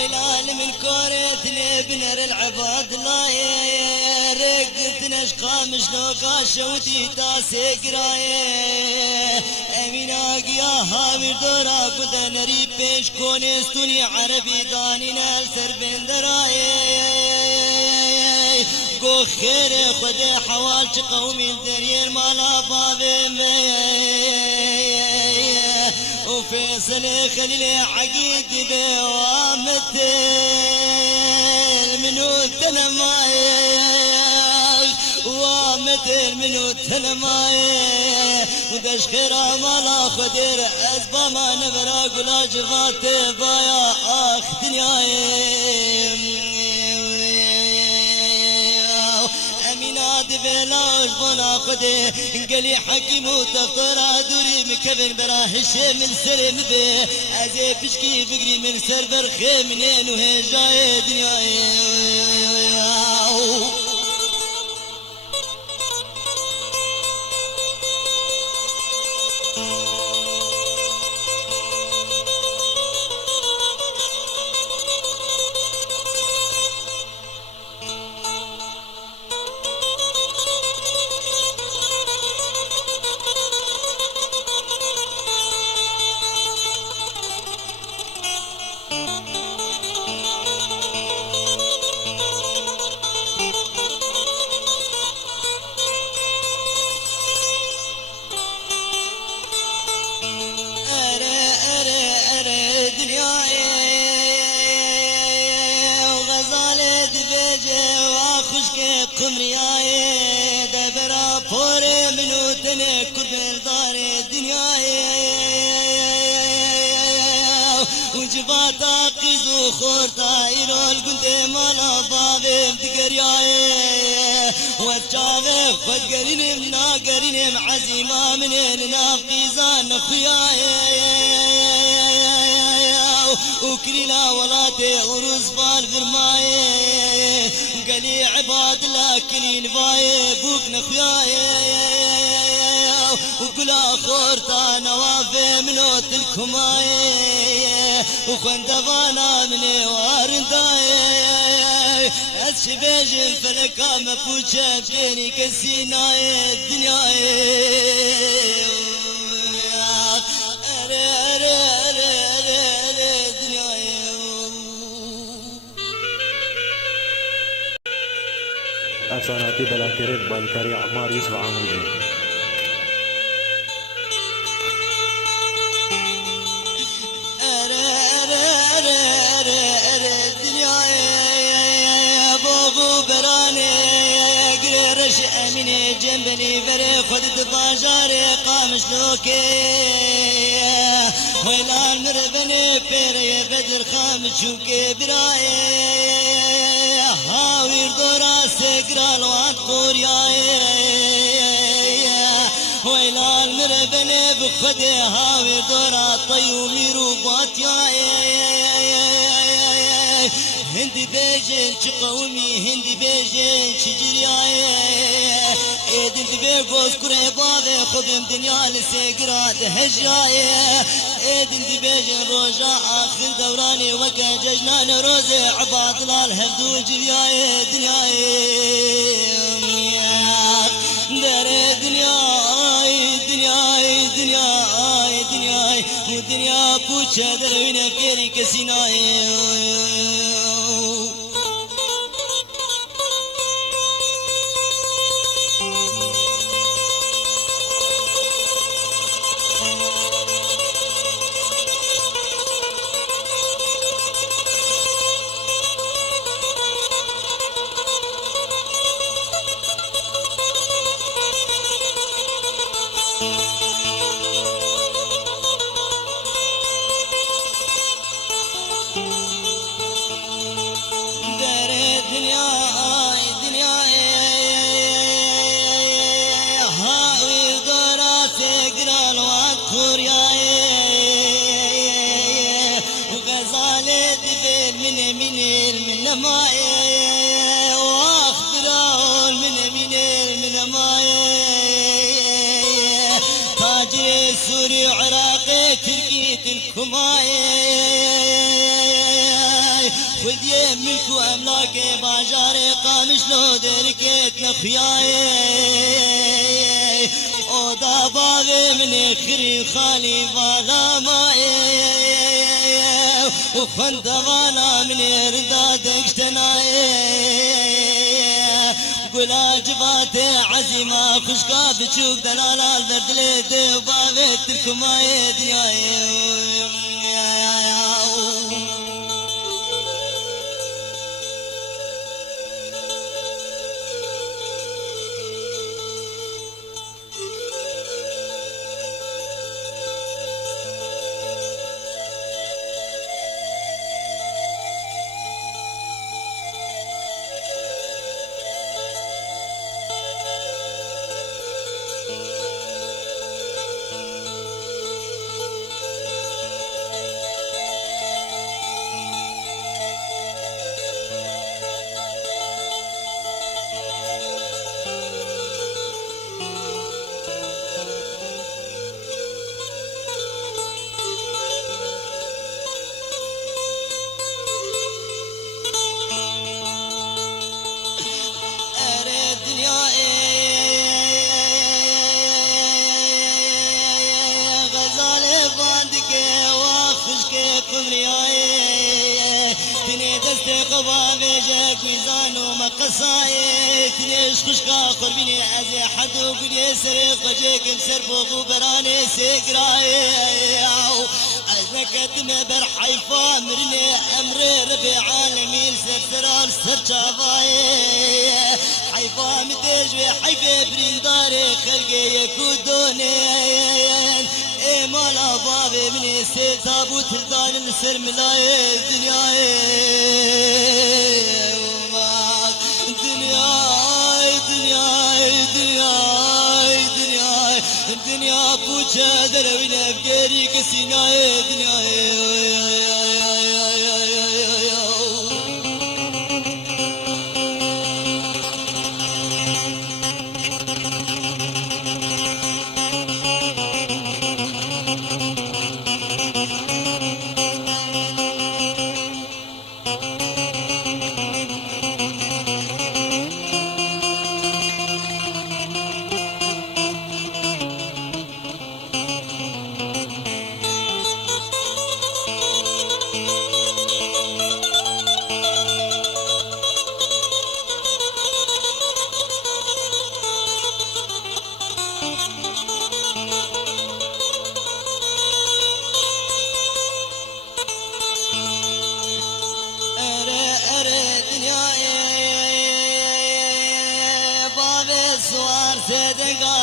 ويلال من كورتني بنر العباد لا يرقت نشقام شلوقا شوتي تاسي قرايه اميناق يا هامر دورا بدنري بيش كونستوني عربي داني نال سربن درايه قو خير خدي حوالش قومي الدرير مالا بابي وفيصل خليل عقيد بوامتل منو تنماي وامتل منو تنماي ودش خيرا مالا خدير أزبا ما نبرا قلا جفات بايا آخ دنياي بلاش بنا خدي قالي حكيم وتختار دوري مكبن براهش من سلم به ازي بشكي بقري من سربر خيمنين وهجاي دنياي قمرياي دبرا بوري منو تنكر بالدار الدنياي وجباتا قيزو خورتا إيرو القند مالا بابي بتقرياي واتشافي فتقرينم ناقرينم عزيمة منين نافقيزان نخياي وكلنا ولاتي ورزبان فرماي قالي عباد الله كلين باي بوك نخياي وكلا خورتا نوافي منوت الكماي وخندفانا مني وارداي أسشبيج فلكا مفوشة بيني كسيناي الدنياي أفساناتي بلا كريت بالكاري عمار يوسف عامل أميني جنبني فري خدت باجاري قامش لوكي ويلان مربني بيري بدر خامش شوكي براي هاوير دورا سكرال وان قورياي ويلان مربني بخدي هاوير دورا طيومي روباتياي هندي بيجن شقومي هندي بيجن شجرياي ايدن بيقوز كري بابي خدم دنيا لسيقرات هجاي ايدن بيجن روجا اخر دوراني وكا ججنان روزي عباد الله الهفدو جبياي دنياي داري دنياي دنياي دنياي دنياي ودنيا بوچا دروين فيري كسيناي خدي ملك وأملاك باجار قامش لو دركت نخياي اودا باغي من خري خالي فالا ماي وخند وانا من ردادك اشتناي قولا جبات عزيمة خشكا بتشوك دلالا البرد ليدي وباغي تركماي دنياي ويزانو مقصاي تنيش خشكا خربيني ازي حد وقولي سرق بجيك مسربو غبراني سيقراي ازنك دم برحيفا مرني امري ربي عالمين سرسرال سرچافاي حيفا متجوي حيفا برينداري خلقي يكودوني مالا بابي مني سي تابوت الدان السر ملاي دنياي الدنيا بوجه دروينا بقري كسيناي دنياي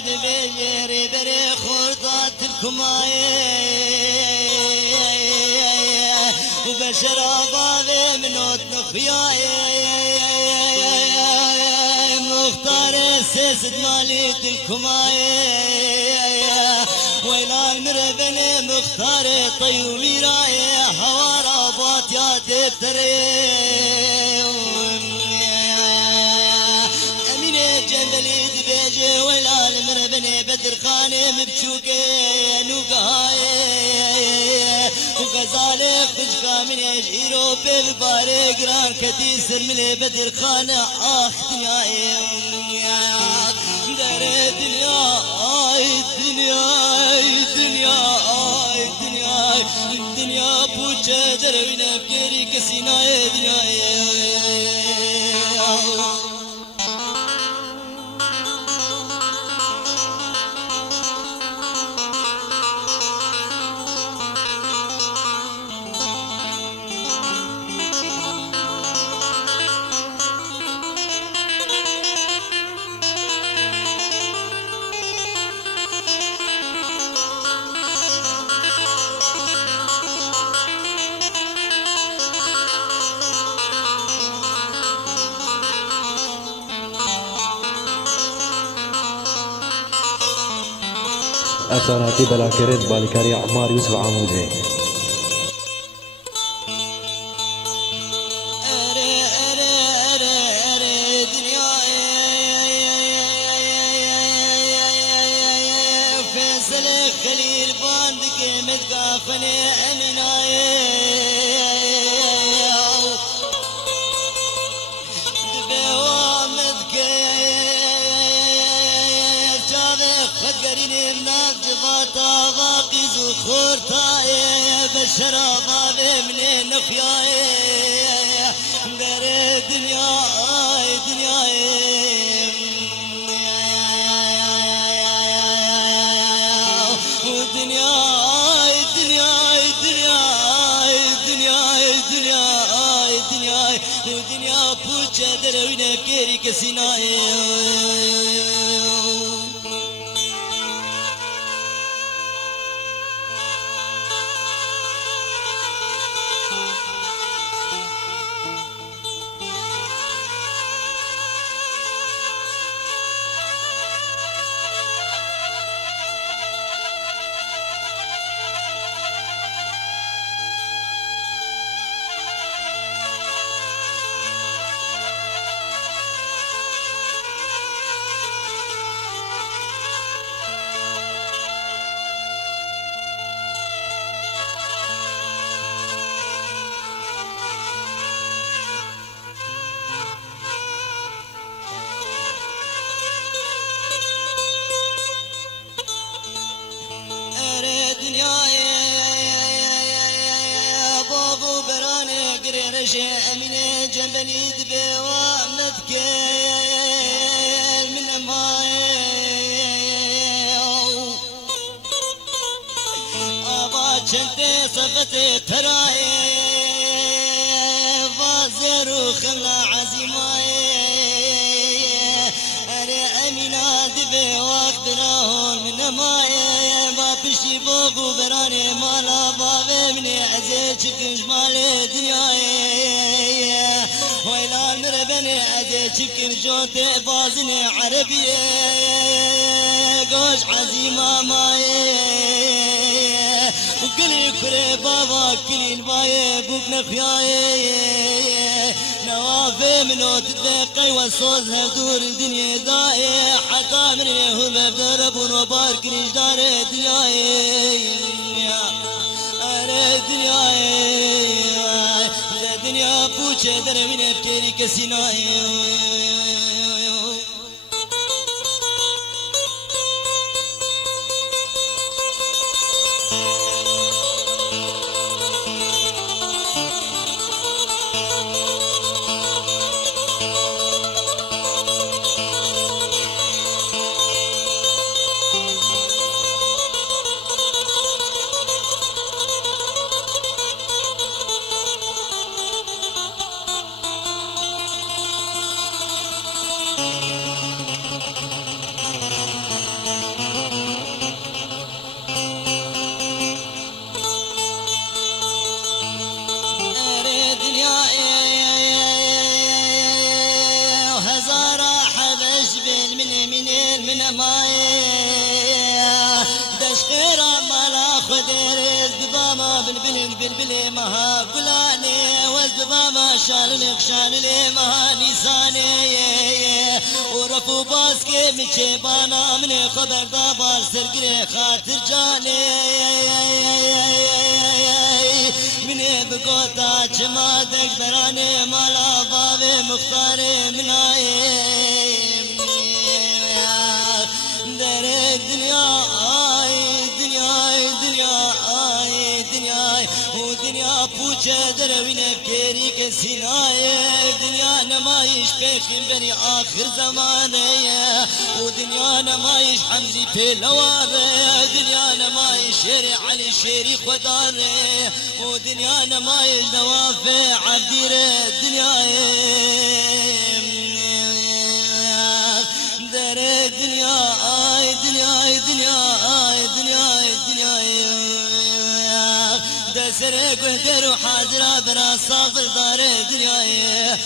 قاعد بيجري بري خردات الكماية وبشر بابي من نوت نخياي مختار السيسد ماليت الكماية ويلا المربن مختار طيومي راي هوارا بات يا تبتري جنبلي دبيجي ويلا المربني بدر خاني مبشوكي نوقاي وغزالي خشكا من يجيرو بباري قران كتيسر ملي بدر خاني اخ دنياي دار الدنيا الدنيا بوجه دروينا بكيري كسيناي دنياي أساناتي بلا كريت بالكاري عمار يوسف عمودي خليل باندك متقافني أمناي خورتاي بالشراب من نخياي در الدنيا ودنيا بوچه دروينه كيري كسيناي بابو برانه قريرش امينه جنبني دبي وامدك من ماي ابا چنته صفت تراي وازر خمنا عزيماي انا امينه دبي واخبرهم من ماي بشي بابو براني مالا بابي مني عزيز شكنش مالي دنياي ويلا مربني عزيز شكن جوتي بازني عربية قوش عزيمة ماي وكلي كري بابا كلي الباي بوكنا خياي نوافي منو تتبقي والصوز هفدور الدنيا داي حتى مني هو بفدر بونو بارك رجدار دنياي ارى دنياي دنيا بوچه در من بكيري كسيناي من ماي دش خيرا مالا خدير بباما بالبلي مها قلاني وز بباما شالني مها نيساني ورفو باسكي مچه بانا من خبر دابار سرگري خاطر جاني من بقوتا چما دك براني مالا بابي مختاري مناي در الدنيا دنيا ودنيا بوچه دروينه بكيري كسيناي دنيا نمايش بيخين بني آخر زمانه ودنيا نمايش حمزي بلواره دنيا نمايش شيري علي شيري خداره ودنيا نمايش نوافي عبدير الدنيا در الدنيا دسر قدر وحاضر برا صافر دار الدنيا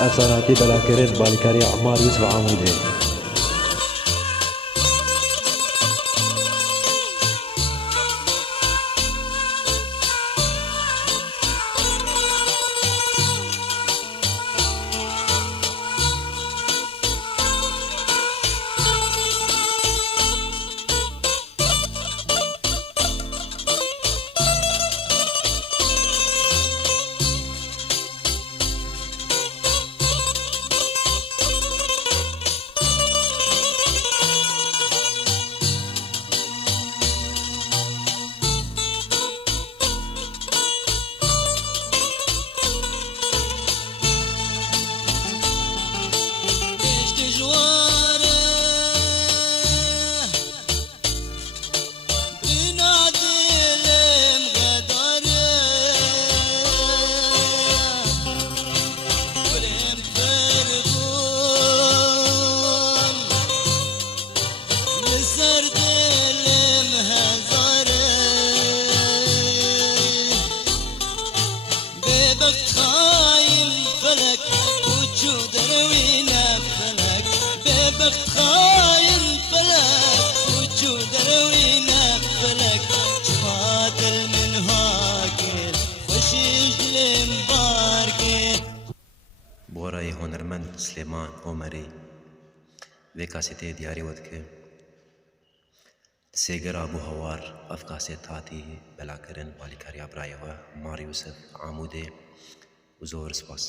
افساناتی بلاکرد بالیکاری عمار یوسف عمودی. بۆڕای هۆنەرمەند سلێمان ئۆمەری وێ کاسێتەیە دیاری وت کرد سێگەرا بوو هەوار ئەف کاسێت هاتی بەلاکردن بالیکاریا برایەوە عومار یوسف عمودێ و زۆر سپاس.